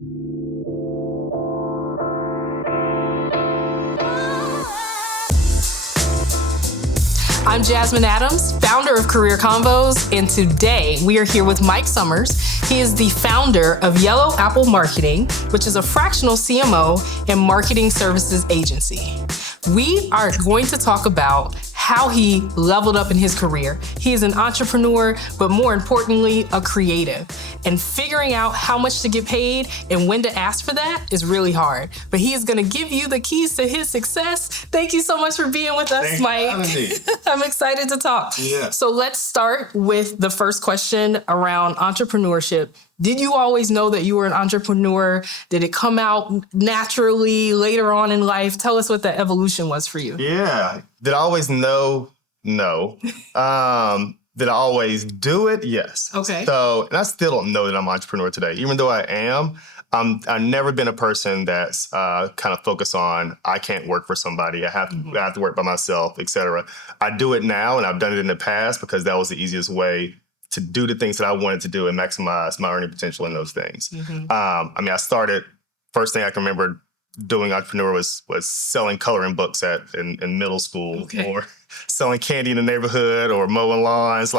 I'm Jasmine Adams, founder of Career Convos, and today we are here with Mike Summers. He is the founder of Yellow Apple Marketing, which is a fractional CMO and marketing services agency. We are going to talk about how he leveled up in his career. He is an entrepreneur, but more importantly, a creative. And figuring out how much to get paid and when to ask for that is really hard. But he is gonna give you the keys to his success. Thank you so much for being with us, Mike. I'm excited to talk. Yeah. So let's start with the first question around entrepreneurship. Did you always know that you were an entrepreneur? Did it come out naturally later on in life? Tell us what that evolution was for you. Yeah. Did I always know? No. Did I always do it? Yes. Okay. So, and I still don't know that I'm an entrepreneur today, even though I am. I've never been a person that's kind of focused on, I can't work for somebody. I have to work by myself, et cetera. I do it now, and I've done it in the past because that was the easiest way to do the things that I wanted to do and maximize my earning potential in those things. I started, first thing I can remember doing entrepreneur was selling coloring books in middle school, or selling candy in the neighborhood, or mowing lawns.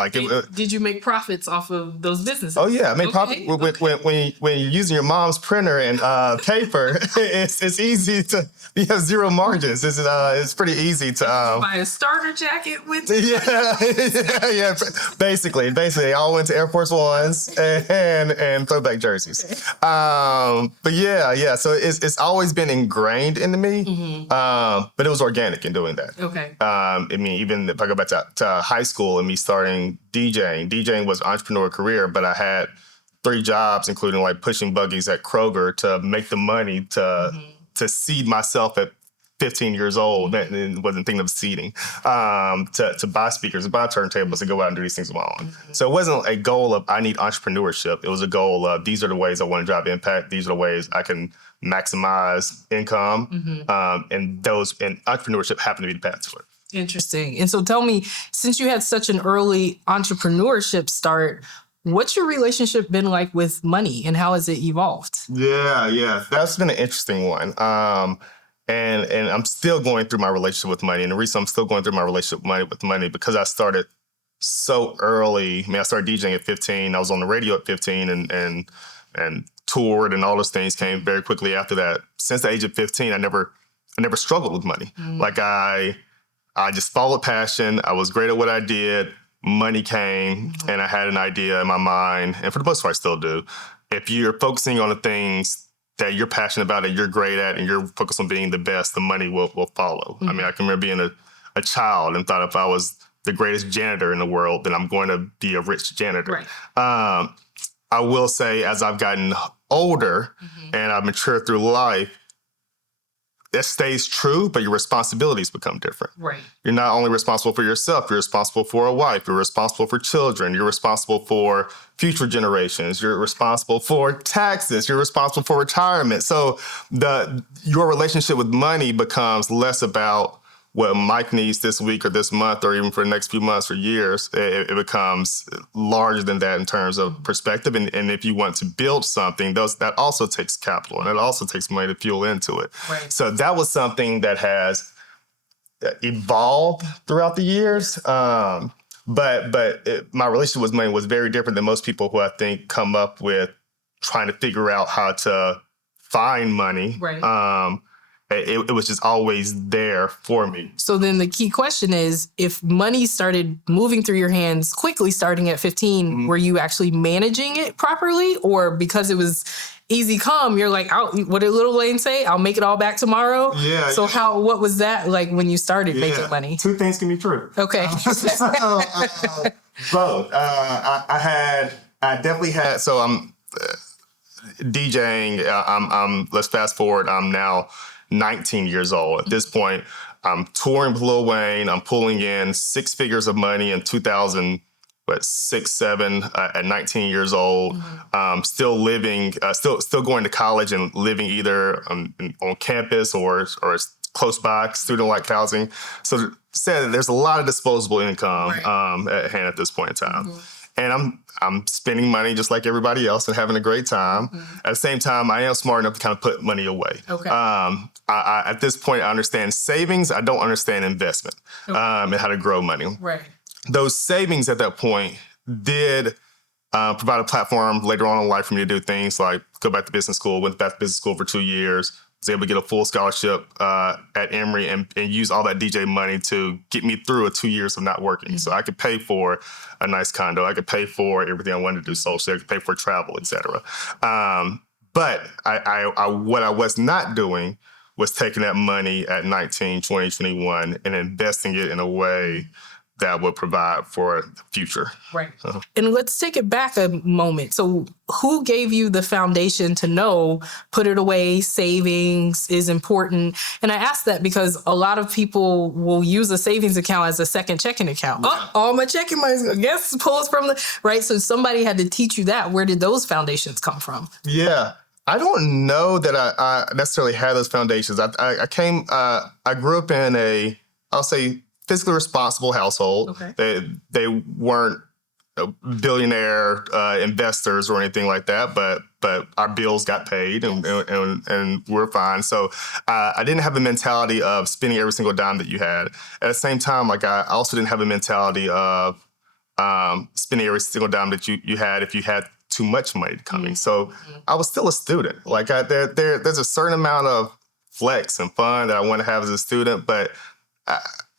Did you make profits off of those businesses? Oh yeah, I made profit when you're using your mom's printer and paper. it's easy to, you have zero margins. It's pretty easy to buy a starter jacket with. Yeah. Basically, I all went to Air Force Ones and throwback jerseys. But yeah. So it's always been ingrained into me. But it was organic in doing that. Okay. I mean, even if I go back to high school and me starting DJing was an entrepreneur career, but I had 3 jobs, including like pushing buggies at Kroger to make the money to seed myself at 15 years old, and wasn't thinking of seeding, to buy speakers, to buy turntables, to go out and do these things on my own. So it wasn't a goal of, I need entrepreneurship. It was a goal of, these are the ways I want to drive impact. These are the ways I can maximize income. And entrepreneurship happened to be the path to it. Interesting. And so tell me, since you had such an early entrepreneurship start, what's your relationship been like with money and how has it evolved? Yeah. That's been an interesting one. And I'm still going through my relationship with money. And the reason I'm still going through my relationship with money because I started so early. I started DJing at 15. I was on the radio at 15 and toured, and all those things came very quickly after that. Since the age of 15, I never struggled with money. Like I just followed passion. I was great at what I did. Money came, and I had an idea in my mind, and for the most part, I still do. If you're focusing on the things that you're passionate about, that you're great at, and you're focused on being the best, the money will follow. I mean, I can remember being a child and thought if I was the greatest janitor in the world, then I'm going to be a rich janitor. Right. I will say, as I've gotten older and I've matured through life, that stays true, but your responsibilities become different. Right. You're not only responsible for yourself, you're responsible for a wife, you're responsible for children, you're responsible for future generations, you're responsible for taxes, you're responsible for retirement. So your relationship with money becomes less about what Mike needs this week or this month or even for the next few months or years. It becomes larger than that in terms of perspective. And if you want to build something, that also takes capital, and it also takes money to fuel into it. Right. So that was something that has evolved throughout the years. But my relationship with money was very different than most people who I think come up with trying to figure out how to find money. Right. It was just always there for me. So then the key question is, if money started moving through your hands quickly starting at 15, were you actually managing it properly? Or because it was easy come, you're like, what did Little Wayne say? I'll make it all back tomorrow? Yeah. So what was that like when you started making money? 2 things can be true. Okay. Both. I definitely had, so I'm DJing, let's fast forward, I'm now 19 years old. At this point, I'm touring with Lil Wayne. I'm pulling in 6 figures of money in 2006, 7 at 19 years old. Still living, still going to college and living either on campus or close by, student-like housing. So said there's a lot of disposable income at hand at this point in time. and I'm spending money just like everybody else and having a great time. At the same time, I am smart enough to kind of put money away. Okay. I at this point, I understand savings. I don't understand investment, and how to grow money. Right. Those savings at that point did provide a platform later on in life for me to do things like go back to business school. Went back to business school for 2 years. Was able to get a full scholarship at Emory and use all that DJ money to get me through 2 years of not working. So I could pay for a nice condo. I could pay for everything I wanted to do socially. I could pay for travel, et cetera. But what I was not doing was taking that money at 19, 20, 21 and investing it in a way that would provide for the future. Right. And let's take it back a moment. So who gave you the foundation to know put it away, savings is important? And I ask that because a lot of people will use a savings account as a second checking account. Oh, all my checking money, I guess, pulls from the, right? So somebody had to teach you that. Where did those foundations come from? Yeah. I don't know that I necessarily had those foundations. I grew up in I'll say, fiscally responsible household. Okay. They weren't billionaire investors or anything like that, but our bills got paid and we're fine. So I didn't have the mentality of spending every single dime that you had. At the same time, like I also didn't have a mentality of spending every single dime that you had if you had too much money coming. So I was still a student. Like there's a certain amount of flex and fun that I want to have as a student, but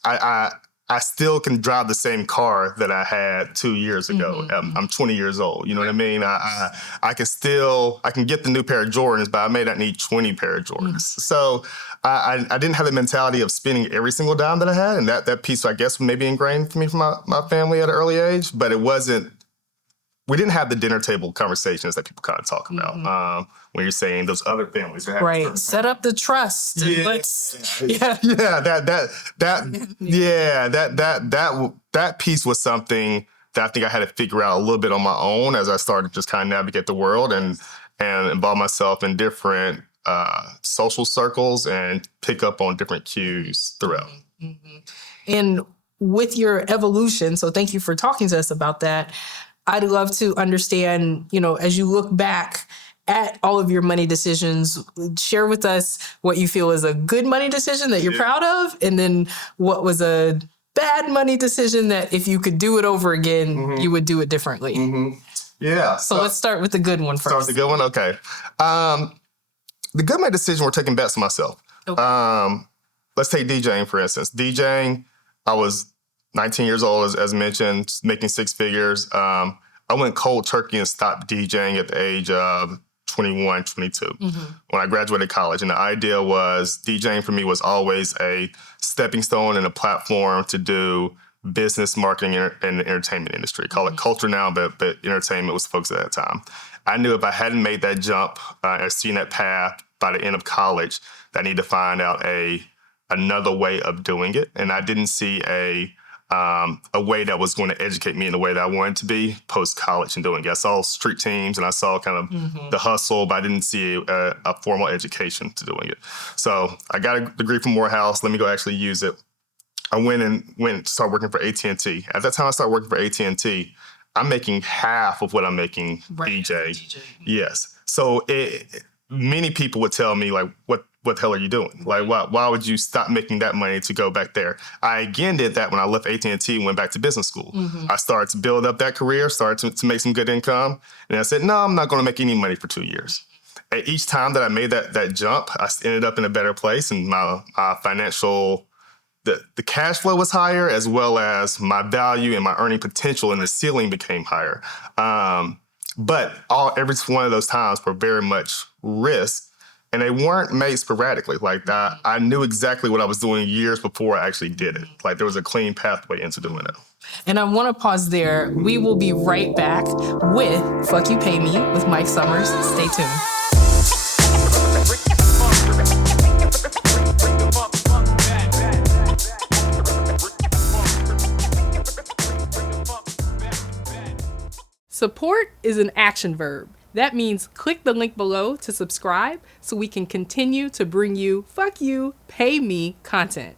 I still can drive the same car that I had 2 years ago. I'm 20 years old. You know what I mean? I can get the new pair of Jordans, but I may not need 20 pair of Jordans. So I didn't have the mentality of spending every single dime that I had. And that piece, I guess, maybe ingrained for me from my family at an early age, but we didn't have the dinner table conversations that people kind of talk about when you're saying those other families are having right. Set up the trust. That piece was something that I think I had to figure out a little bit on my own as I started to just kind of navigate the world and involve myself in different social circles and pick up on different cues throughout. And with your evolution, so thank you for talking to us about that. I'd love to understand, as you look back at all of your money decisions, share with us what you feel is a good money decision that you're proud of, and then what was a bad money decision that if you could do it over again, you would do it differently. Yeah. So let's start with the good one first. Start with the good one? Okay. The good money decision were taking bets on myself. Okay. Let's take DJing, for instance. DJing, I was 19 years old, as mentioned, making six figures. I went cold turkey and stopped DJing at the age of 21, 22 when I graduated college. And the idea was DJing for me was always a stepping stone and a platform to do business marketing in the entertainment industry. Call it culture now, but entertainment was the focus at that time. I knew if I hadn't made that jump and seen that path by the end of college, that I need to find out another way of doing it. And I didn't see a way that was going to educate me in the way that I wanted to be post-college and doing it. I saw street teams and I saw kind of the hustle, but I didn't see a formal education to doing it. So I got a degree from Morehouse. Let me go actually use it. I went and started working for AT&T. At that time I started working for AT&T, I'm making half of what I'm making DJ. Yes. So many people would tell me, like, what the hell are you doing? Like, why would you stop making that money to go back there? I again did that when I left AT&T and went back to business school. I started to build up that career, started to make some good income. And I said, no, I'm not going to make any money for 2 years. At each time that I made that jump, I ended up in a better place, and my financial, the cash flow was higher, as well as my value and my earning potential and the ceiling became higher. But every one of those times were very much risk. And they weren't made sporadically. Like I knew exactly what I was doing years before I actually did it. Like there was a clean pathway into doing it. And I want to pause there. We will be right back with Fuck You Pay Me with Mike Summers. Stay tuned. Support is an action verb. That means click the link below to subscribe so we can continue to bring you Fuck You, Pay Me content.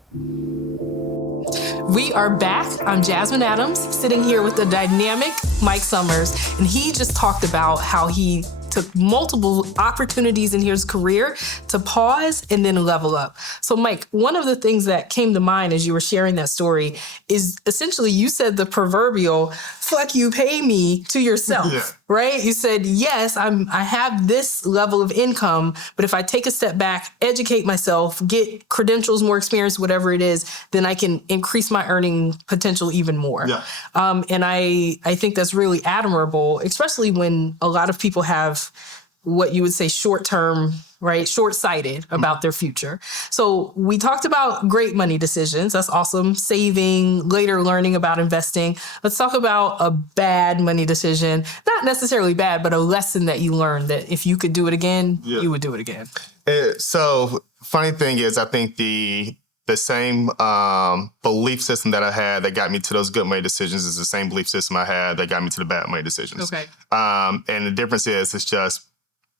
We are back. I'm Jasmine Adams, sitting here with the dynamic Mike Summers, and he just talked about how he took multiple opportunities in his career to pause and then level up. So Mike, one of the things that came to mind as you were sharing that story is essentially you said the proverbial, fuck you, pay me to yourself, right? You said, yes, I have this level of income, but if I take a step back, educate myself, get credentials, more experience, whatever it is, then I can increase my earning potential even more. Yeah. And I think that's really admirable, especially when a lot of people have what you would say short-term, right? Short-sighted about their future. So we talked about great money decisions. That's awesome. Saving, later learning about investing. Let's talk about a bad money decision. Not necessarily bad, but a lesson that you learned that if you could do it again, you would do it again. So funny thing is, I think the same belief system that I had that got me to those good money decisions is the same belief system I had that got me to the bad money decisions. Okay. And the difference is it's just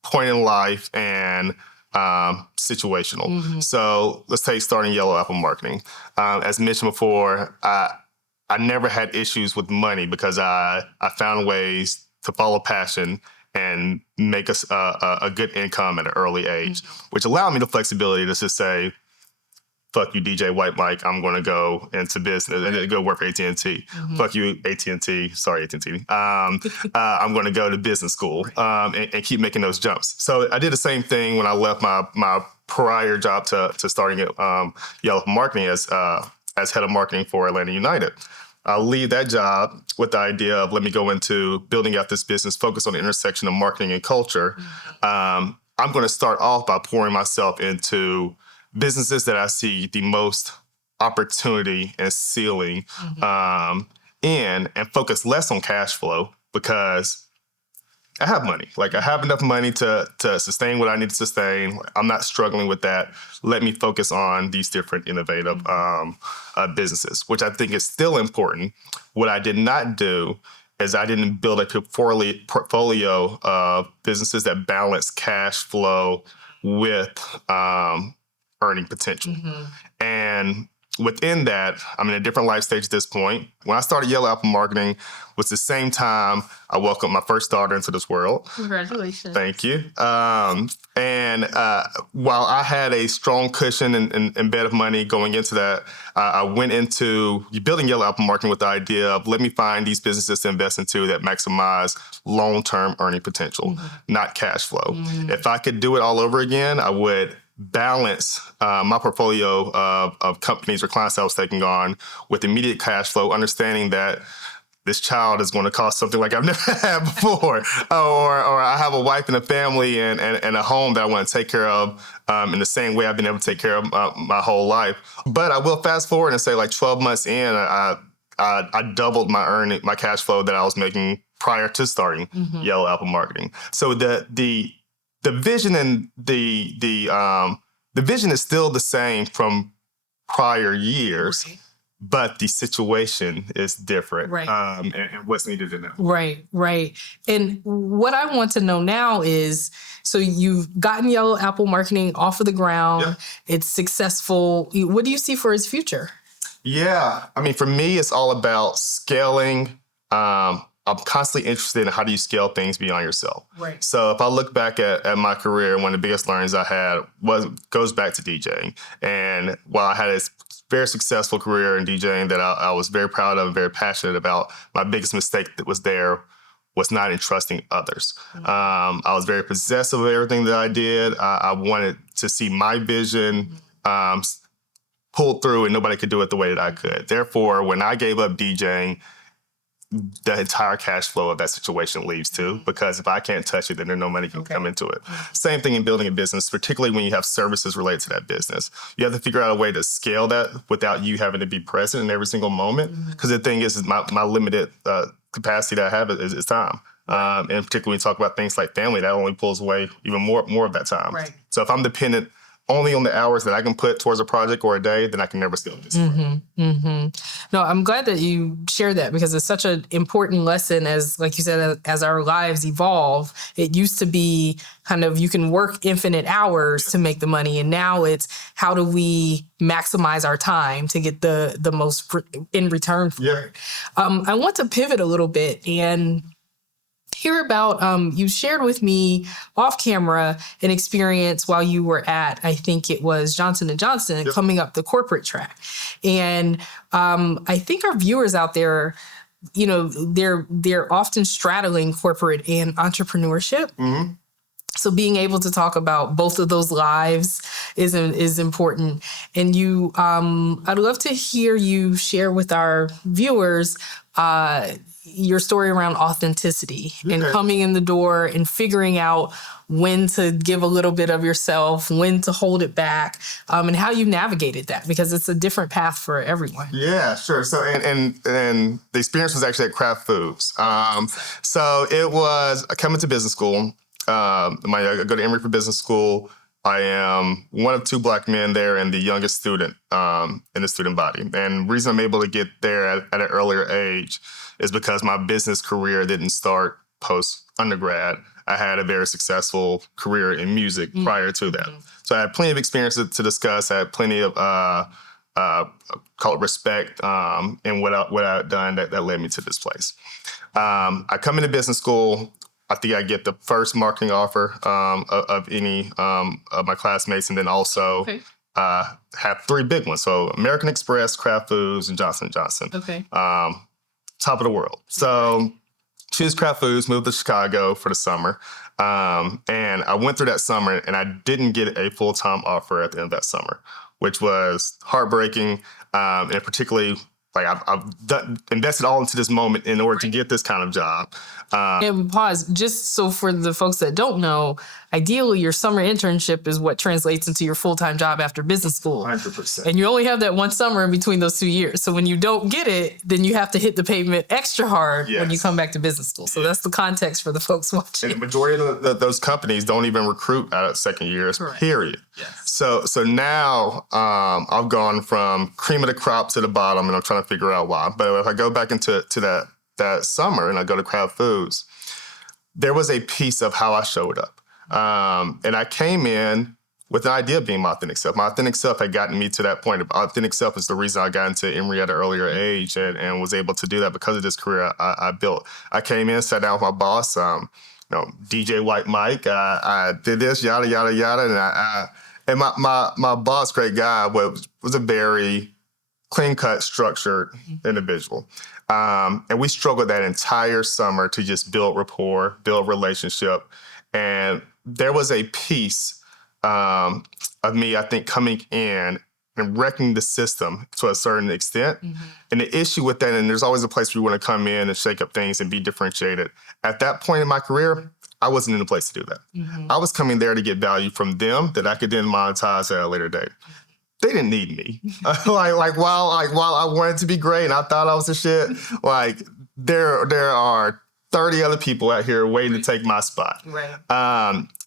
point in life and situational. Mm-hmm. So let's take starting Yellow Apple Marketing. As mentioned before, I never had issues with money because I found ways to follow passion and make us a good income at an early age, which allowed me the flexibility to just say, fuck you, DJ White Mike, I'm going to go into business and go work for AT&T. Fuck you, AT&T. Sorry, AT&T. I'm going to go to business school and keep making those jumps. So I did the same thing when I left my prior job to starting at Yellow Marketing as head of marketing for Atlanta United. I'll leave that job with the idea of let me go into building out this business, focus on the intersection of marketing and culture. I'm going to start off by pouring myself into businesses that I see the most opportunity and ceiling in, and focus less on cash flow because I have money. Like I have enough money to sustain what I need to sustain. I'm not struggling with that. Let me focus on these different innovative businesses, which I think is still important. What I did not do is I didn't build a portfolio of businesses that balance cash flow with earning potential. And within that, I'm in a different life stage at this point. When I started Yellow Apple Marketing was the same time I welcomed my first daughter into this world. Congratulations. Thank you. And while I had a strong cushion and bed of money going into that, I went into building Yellow Apple Marketing with the idea of let me find these businesses to invest into that maximize long-term earning potential, not cash flow. If I could do it all over again, I would balance my portfolio of companies or clients I was taking on with immediate cash flow, understanding that this child is going to cost something like I've never had before, or I have a wife and a family and a home that I want to take care of in the same way I've been able to take care of my whole life. But I will fast forward and say like 12 months in, I doubled my cash flow that I was making prior to starting Yellow Apple Marketing. So the vision and the vision is still the same from prior years, but the situation is different, and what's needed in that. Right. And what I want to know now is, so you've gotten Yellow Apple Marketing off of the ground. It's successful. What do you see for its future? Yeah, I mean, for me, it's all about scaling. I'm constantly interested in how do you scale things beyond yourself. Right. So if I look back at my career, one of the biggest learnings I had goes back to DJing. And while I had a very successful career in DJing that I was very proud of and very passionate about, my biggest mistake that was not entrusting others. I was very possessive of everything that I did. I wanted to see my vision pulled through, and nobody could do it the way that I could. Therefore, when I gave up DJing, the entire cash flow of that situation leaves too, because if I can't touch it, then no money can come into it. Same thing in building a business, particularly when you have services related to that business. You have to figure out a way to scale that without you having to be present in every single moment. Because the thing is my limited capacity that I have is time. And particularly when you talk about things like family, that only pulls away even more of that time. Right. So if I'm dependent only on the hours that I can put towards a project or a day, then I can never scale this. No, I'm glad that you shared that because it's such an important lesson as, like you said, as our lives evolve. It used to be kind of you can work infinite hours to make the money. And now it's how do we maximize our time to get the most in return for it. I want to pivot a little bit and hear about, you shared with me off camera an experience while you were at, I think it was Johnson & Johnson, coming up the corporate track. And I think our viewers out there, you know, they're often straddling corporate and entrepreneurship. So being able to talk about both of those lives is important. And you, I'd love to hear you share with our viewers your story around authenticity and coming in the door and figuring out when to give a little bit of yourself, when to hold it back, and how you navigated that, because it's a different path for everyone. Yeah, sure. So, and the experience was actually at Kraft Foods. So it was coming to business school. I go to Emory for business school. I am one of two Black men there and the youngest student in the student body. And the reason I'm able to get there at an earlier age is because my business career didn't start post-undergrad. I had a very successful career in music prior to that. So I had plenty of experience to discuss. I had plenty of call it respect in what I've done that led me to this place. I come into business school. I think I get the first marketing offer of any of my classmates, and then also have three big ones. So American Express, Kraft Foods, and Johnson & Johnson. Top of the world. So choose Kraft Foods, moved to Chicago for the summer. And I went through that summer and I didn't get a full-time offer at the end of that summer, which was heartbreaking. And particularly, like I've invested all into this moment in order to get this kind of job. And pause, just so for the folks that don't know, ideally your summer internship is what translates into your full-time job after business school. 100%. And you only have that one summer in between those 2 years. So when you don't get it, then you have to hit the pavement extra hard when you come back to business school. So that's the context for the folks watching. And the majority of those companies don't even recruit out of second years, period. So now I've gone from cream of the crop to the bottom, and I'm trying to figure out why. But if I go back into that summer and I go to Kraft Foods, there was a piece of how I showed up. And I came in with an idea of being my authentic self. My authentic self had gotten me to that point. Authentic self is the reason I got into Emory at an earlier age and was able to do that because of this career I built. I came in, sat down with my boss, DJ White Mike. I did this, yada, yada, yada. And my boss, great guy, was a very clean-cut, structured individual. And we struggled that entire summer to just build rapport, build relationship. And there was a piece of me, I think, coming in and wrecking the system to a certain extent. And the issue with that, and there's always a place where you want to come in and shake up things and be differentiated. At that point in my career, I wasn't in a place to do that. I was coming there to get value from them that I could then monetize at a later date. They didn't need me. like while I wanted to be great and I thought I was the shit, like there are 30 other people out here waiting to take my spot.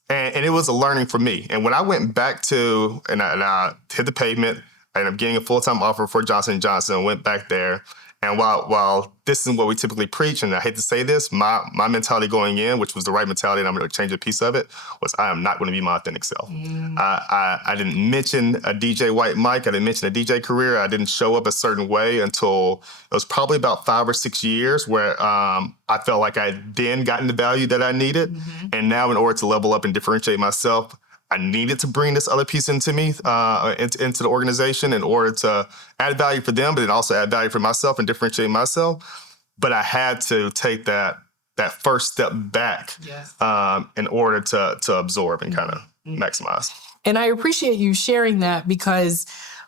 And it was a learning for me. And when I went back to and I hit the pavement, I ended up getting a full-time offer for Johnson & Johnson and went back there. And while this is what we typically preach, and I hate to say this, my mentality going in, which was the right mentality, and I'm going to change a piece of it, was I am not going to be my authentic self. I didn't mention a DJ White Mike. I didn't mention a DJ career. I didn't show up a certain way until it was probably about 5 or 6 years where I felt like I had then gotten the value that I needed. And now in order to level up and differentiate myself, I needed to bring this other piece into me, into the organization in order to add value for them, but then also add value for myself and differentiate myself. But I had to take that first step back in order to absorb and kind of maximize. And I appreciate you sharing that because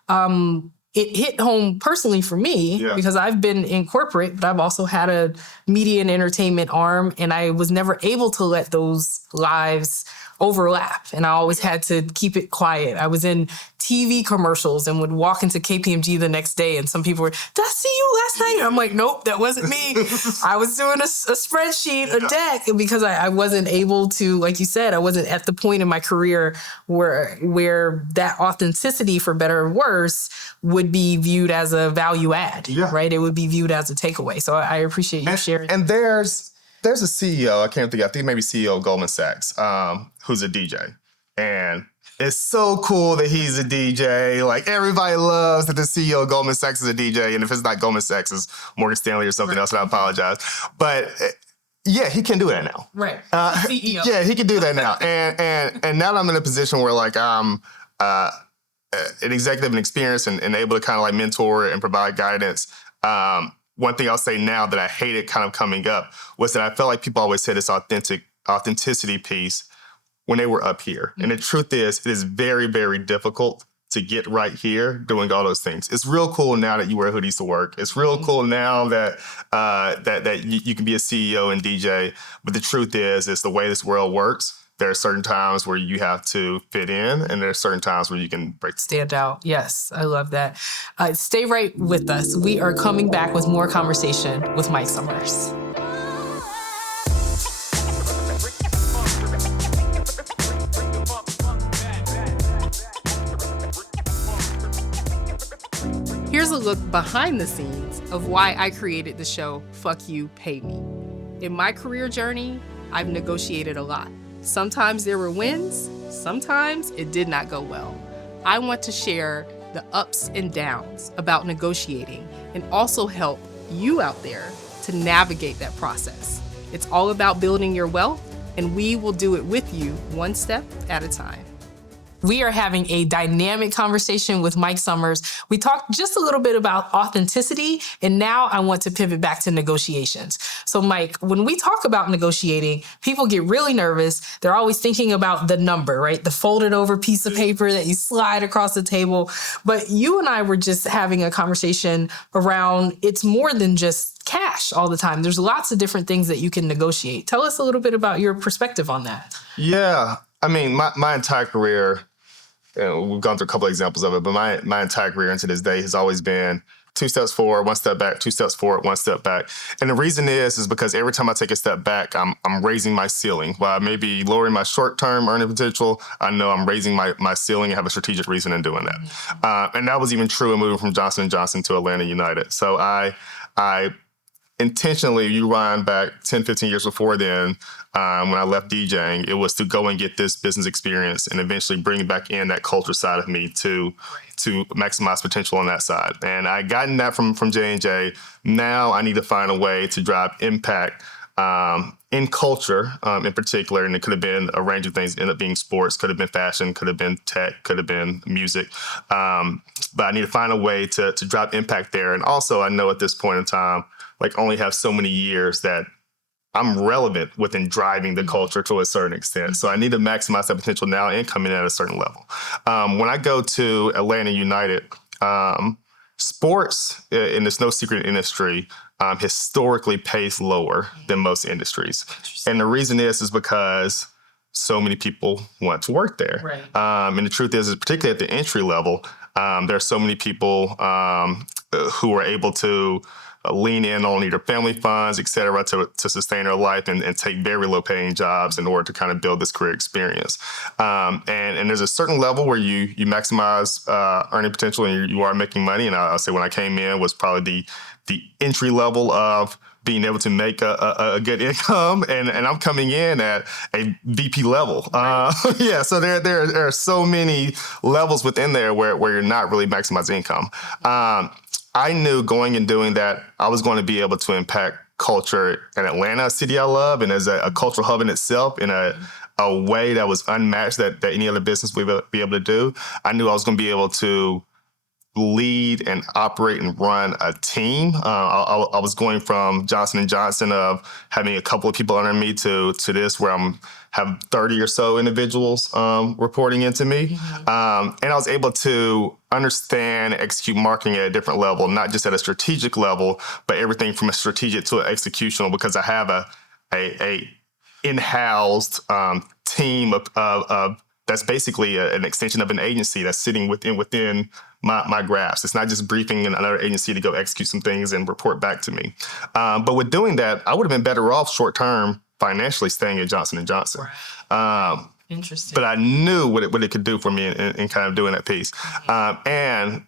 it hit home personally for me because I've been in corporate, but I've also had a media and entertainment arm, and I was never able to let those lives overlap, and I always had to keep it quiet. I was in TV commercials and would walk into KPMG the next day, and some people were, "Did I see you last night?" And I'm like, "Nope, that wasn't me." I was doing a spreadsheet, a deck, because I wasn't able to, like you said, I wasn't at the point in my career where that authenticity, for better or worse, would be viewed as a value add, right? It would be viewed as a takeaway. So I appreciate you sharing. And there's a CEO, I think maybe CEO of Goldman Sachs, who's a DJ. And it's so cool that he's a DJ. Like, everybody loves that the CEO of Goldman Sachs is a DJ. And if it's not Goldman Sachs, it's Morgan Stanley or something else, and I apologize. But yeah, he can do that now. Right. CEO. Yeah, he can do that now. And now that I'm in a position where, like, I'm an executive and experienced and able to kind of like mentor and provide guidance, one thing I'll say now that I hated kind of coming up was that I felt like people always said this authenticity piece when they were up here. And the truth is, it is very, very difficult to get right here doing all those things. It's real cool now that you wear hoodies to work. It's real cool now that that you can be a CEO and DJ. But the truth is, it's the way this world works. There are certain times where you have to fit in, and there are certain times where you can stand out. Yes, I love that. Stay right with us. We are coming back with more conversation with Mike Summers. Here's a look behind the scenes of why I created the show, Fuck You, Pay Me. In my career journey, I've negotiated a lot. Sometimes there were wins, sometimes it did not go well. I want to share the ups and downs about negotiating and also help you out there to navigate that process. It's all about building your wealth, and we will do it with you one step at a time. We are having a dynamic conversation with Mike Summers. We talked just a little bit about authenticity, and now I want to pivot back to negotiations. So Mike, when we talk about negotiating, people get really nervous. They're always thinking about the number, right? The folded over piece of paper that you slide across the table. But you and I were just having a conversation around it's more than just cash all the time. There's lots of different things that you can negotiate. Tell us a little bit about your perspective on that. Yeah. I mean, my entire career, we've gone through a couple of examples of it, but my entire career into this day has always been 2 steps forward, 1 step back, 2 steps forward, 1 step back. And the reason is because every time I take a step back, I'm raising my ceiling. While I may be lowering my short-term earning potential, I know I'm raising my ceiling and have a strategic reason in doing that. And that was even true in moving from Johnson & Johnson to Atlanta United. So I intentionally, you wind back 10, 15 years before then, when I left DJing, it was to go and get this business experience and eventually bring back in that culture side of me to maximize potential on that side. And I gotten that from J&J. Now I need to find a way to drive impact in culture in particular. And it could have been a range of things. It ended up being sports, could have been fashion, could have been tech, could have been music. But I need to find a way to drive impact there. And also I know at this point in time, like only have so many years that I'm relevant within driving the culture to a certain extent. So I need to maximize that potential now and come in at a certain level. When I go to Atlanta United, sports in this no secret industry historically pays lower than most industries. And the reason is because so many people want to work there. Right. And the truth is particularly at the entry level, there are so many people who are able to lean in on either family funds, et cetera, to sustain their life and take very low paying jobs in order to kind of build this career experience. And there's a certain level where you maximize earning potential and you are making money. And I'll say when I came in was probably the entry level of being able to make a good income, and I'm coming in at a VP level. Yeah, so there are so many levels within there where you're not really maximizing income. I knew going and doing that, I was going to be able to impact culture in Atlanta, a city I love, and as a cultural hub in itself in a way that was unmatched that any other business would be able to do. I knew I was going to be able to lead and operate and run a team. I was going from Johnson & Johnson of having a couple of people under me to this where I'm have 30 or so individuals reporting into me. Mm-hmm. And I was able to understand and execute marketing at a different level, not just at a strategic level, but everything from a strategic to an executional, because I have a in-housed team of that's basically an extension of an agency that's sitting within my grasp. It's not just briefing another agency to go execute some things and report back to me. But with doing that, I would have been better off short term financially staying at Johnson & Johnson. Right. Interesting. But I knew what it could do for me in kind of doing that piece. And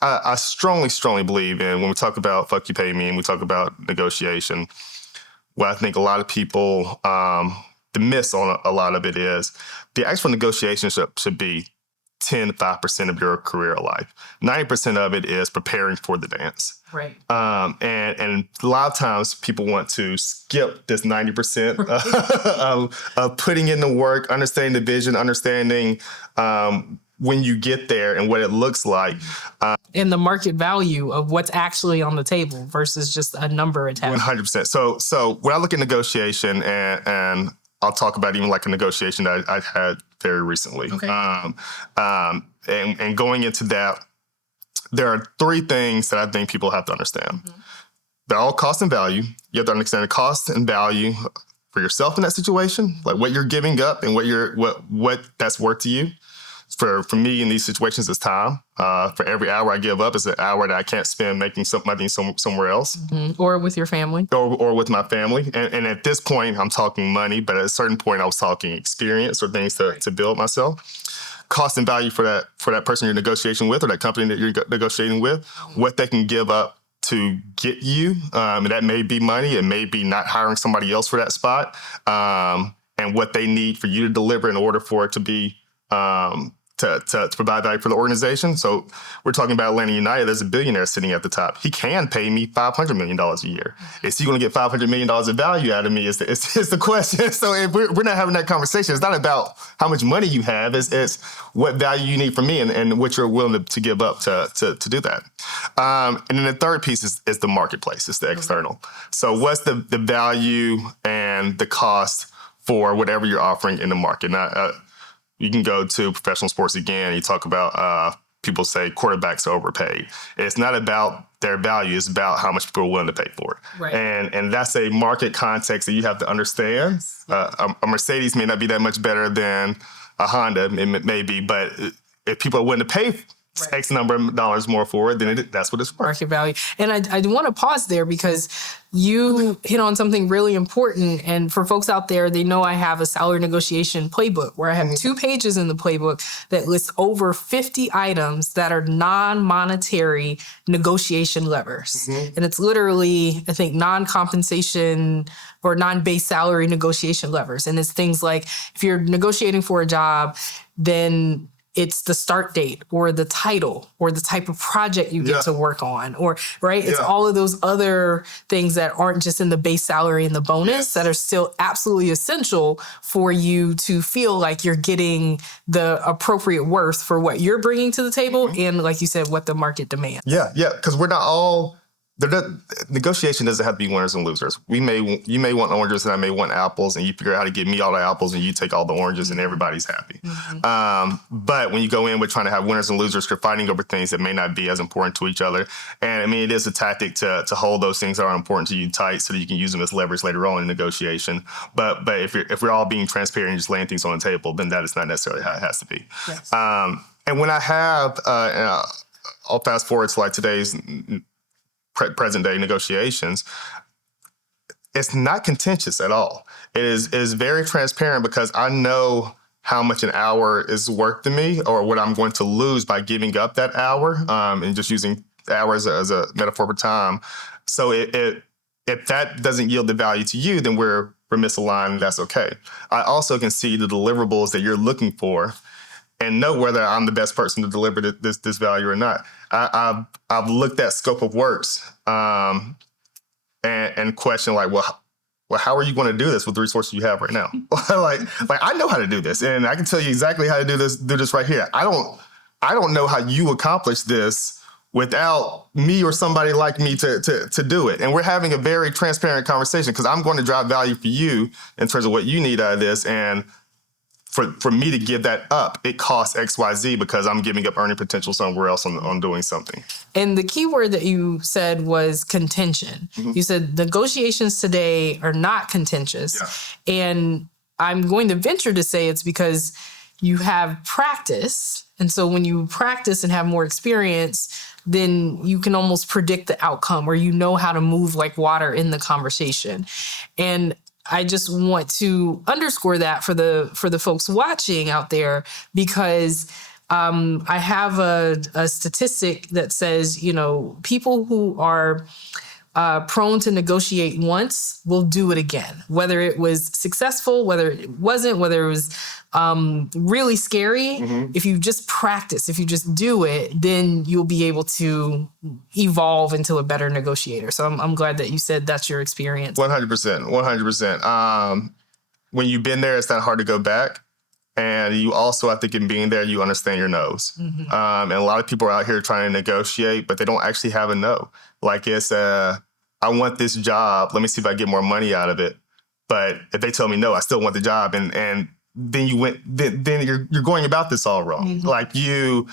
I strongly believe in, when we talk about fuck you, pay me, and we talk about negotiation, what I think a lot of people, the miss on a lot of it is the actual negotiation should be 10 to 5% of your career life. 90% of it is preparing for the dance. Right. And a lot of times people want to skip this 90% of putting in the work, understanding the vision, understanding when you get there and what it looks like. And the market value of what's actually on the table versus just a number attached. 100%. So when I look at negotiation, and I'll talk about even like a negotiation that I had very recently. Okay. And going into that, there are three things that I think people have to understand. Mm-hmm. They're all cost and value. You have to understand the cost and value for yourself in that situation, like what you're giving up and what that's worth to you. For me in these situations, it's time. For every hour I give up is an hour that I can't spend making money somewhere else. Mm-hmm. Or with your family. Or with my family. And at this point, I'm talking money, but at a certain point, I was talking experience or things to build myself. Cost and value for that person you're negotiating with or that company that you're negotiating with, what they can give up to get you. And that may be money. It may be not hiring somebody else for that spot. And what they need for you to deliver in order for it to be to provide value for the organization. So we're talking about Atlanta United. There's a billionaire sitting at the top. He can pay me $500 million a year. Is he going to get $500 million of value out of me is the question. So if we're not having that conversation, it's not about how much money you have. It's what value you need from me and what you're willing to give up to do that. And then the third piece is the marketplace. It's the external. So what's the value and the cost for whatever you're offering in the market? Now, you can go to professional sports again. You talk about people say quarterbacks are overpaid. It's not about their value. It's about how much people are willing to pay for it. Right. And that's a market context that you have to understand. A Mercedes may not be that much better than a Honda. It may be, but if people are willing to pay X number of dollars more for it, then that's what it's worth. Market value. And I want to pause there because you hit on something really important. And for folks out there, they know I have a salary negotiation playbook where I have 2 pages in the playbook that lists over 50 items that are non-monetary negotiation levers. Mm-hmm. And it's literally, I think, non-compensation or non-base salary negotiation levers. And it's things like if you're negotiating for a job, then it's the start date or the title or the type of project you get to work on or, right? It's all of those other things that aren't just in the base salary and the bonus that are still absolutely essential for you to feel like you're getting the appropriate worth for what you're bringing to the table and, like you said, what the market demands. Yeah, because we're not all... negotiation doesn't have to be winners and losers. You may want oranges and I may want apples, and you figure out how to get me all the apples and you take all the oranges and everybody's happy. Mm-hmm. But when you go in with trying to have winners and losers, you're fighting over things that may not be as important to each other. And I mean, it is a tactic to hold those things that are important to you tight so that you can use them as leverage later on in negotiation. But if we're all being transparent and just laying things on the table, then that is not necessarily how it has to be. Yes. And when I have, I'll fast forward to like today's present day negotiations, it's not contentious at all. It is very transparent because I know how much an hour is worth to me or what I'm going to lose by giving up that hour and just using hours as a metaphor for time. So if that doesn't yield the value to you, then we're misaligned. That's okay. I also can see the deliverables that you're looking for and know whether I'm the best person to deliver this value or not. I've looked at scope of works and question like, well, how are you going to do this with the resources you have right now? like I know how to do this, and I can tell you exactly how to do this right here. I don't know how you accomplish this without me or somebody like me to do it. And we're having a very transparent conversation because I'm going to drive value for you in terms of what you need out of this. And for me to give that up, it costs XYZ because I'm giving up earning potential somewhere else on doing something. And the key word that you said was contention. Mm-hmm. You said negotiations today are not contentious. Yeah. And I'm going to venture to say it's because you have practice. And so when you practice and have more experience, then you can almost predict the outcome, or you know how to move like water in the conversation. And I just want to underscore that for the folks watching out there, because I have a statistic that says, people who are prone to negotiate once will do it again, whether it was successful, whether it wasn't, whether it was really scary. If you just practice, if you just do it, then you'll be able to evolve into a better negotiator. So I'm glad that you said that's your experience. 100%. 100%. When you've been there, it's not hard to go back. And you also, I think, in being there, you understand your no's. And a lot of people are out here trying to negotiate, but they don't actually have a no. Like it's I want this job. Let me see if I get more money out of it. But if they tell me no, I still want the job. And then you're going about this all wrong. Like I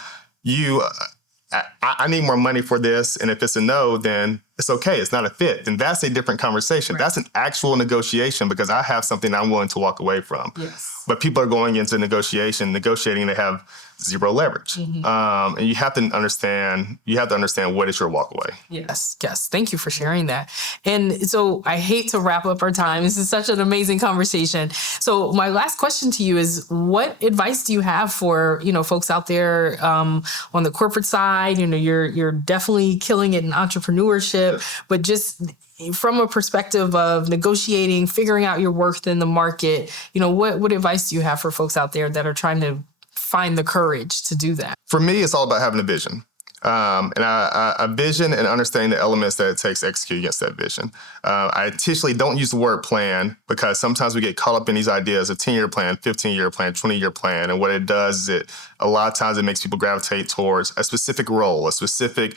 need more money for this. And if it's a no, then it's okay. It's not a fit. Then that's a different conversation. Right. That's an actual negotiation, because I have something I'm willing to walk away from. Yes. But people are going into negotiating, they have zero leverage. And you have to understand what is your walk away. Yes. Thank you for sharing that. And so I hate to wrap up our time. This is such an amazing conversation. So my last question to you is, what advice do you have for, folks out there on the corporate side? You're definitely killing it in entrepreneurship, but just from a perspective of negotiating, figuring out your worth in the market, what advice do you have for folks out there that are trying to find the courage to do that? For me, it's all about having a vision. And a vision and understanding the elements that it takes to execute against that vision. I intentionally don't use the word plan, because sometimes we get caught up in these ideas, a 10-year plan, 15-year plan, 20-year plan. And what it does is a lot of times it makes people gravitate towards a specific role, a specific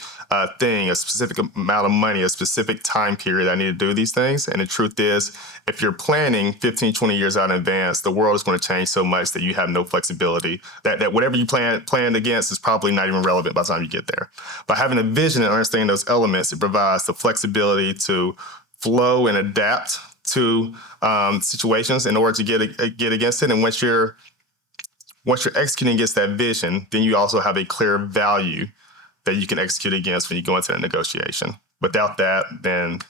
thing, a specific amount of money, a specific time period I need to do these things. And the truth is, if you're planning 15, 20 years out in advance, the world is going to change so much that you have no flexibility, that whatever you planned against is probably not even relevant by the time you get there. By having a vision and understanding those elements, it provides the flexibility to flow and adapt to situations in order to get against it. And once you're executing against that vision, then you also have a clear value that you can execute against when you go into that negotiation. Without that, then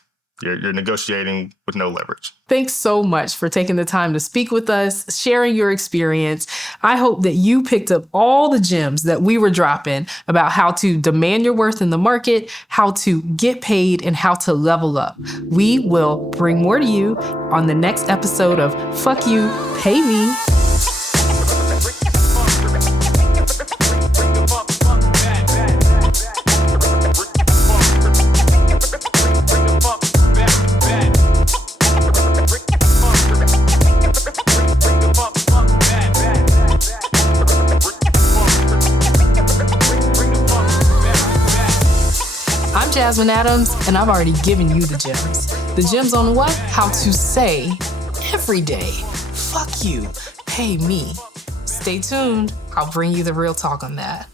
you're negotiating with no leverage. Thanks so much for taking the time to speak with us, sharing your experience. I hope that you picked up all the gems that we were dropping about how to demand your worth in the market, how to get paid, and how to level up. We will bring more to you on the next episode of Fuck You, Pay Me. Jasmine Adams, and I've already given you the gems. The gems on what? How to say every day, fuck you, pay me. Stay tuned. I'll bring you the real talk on that.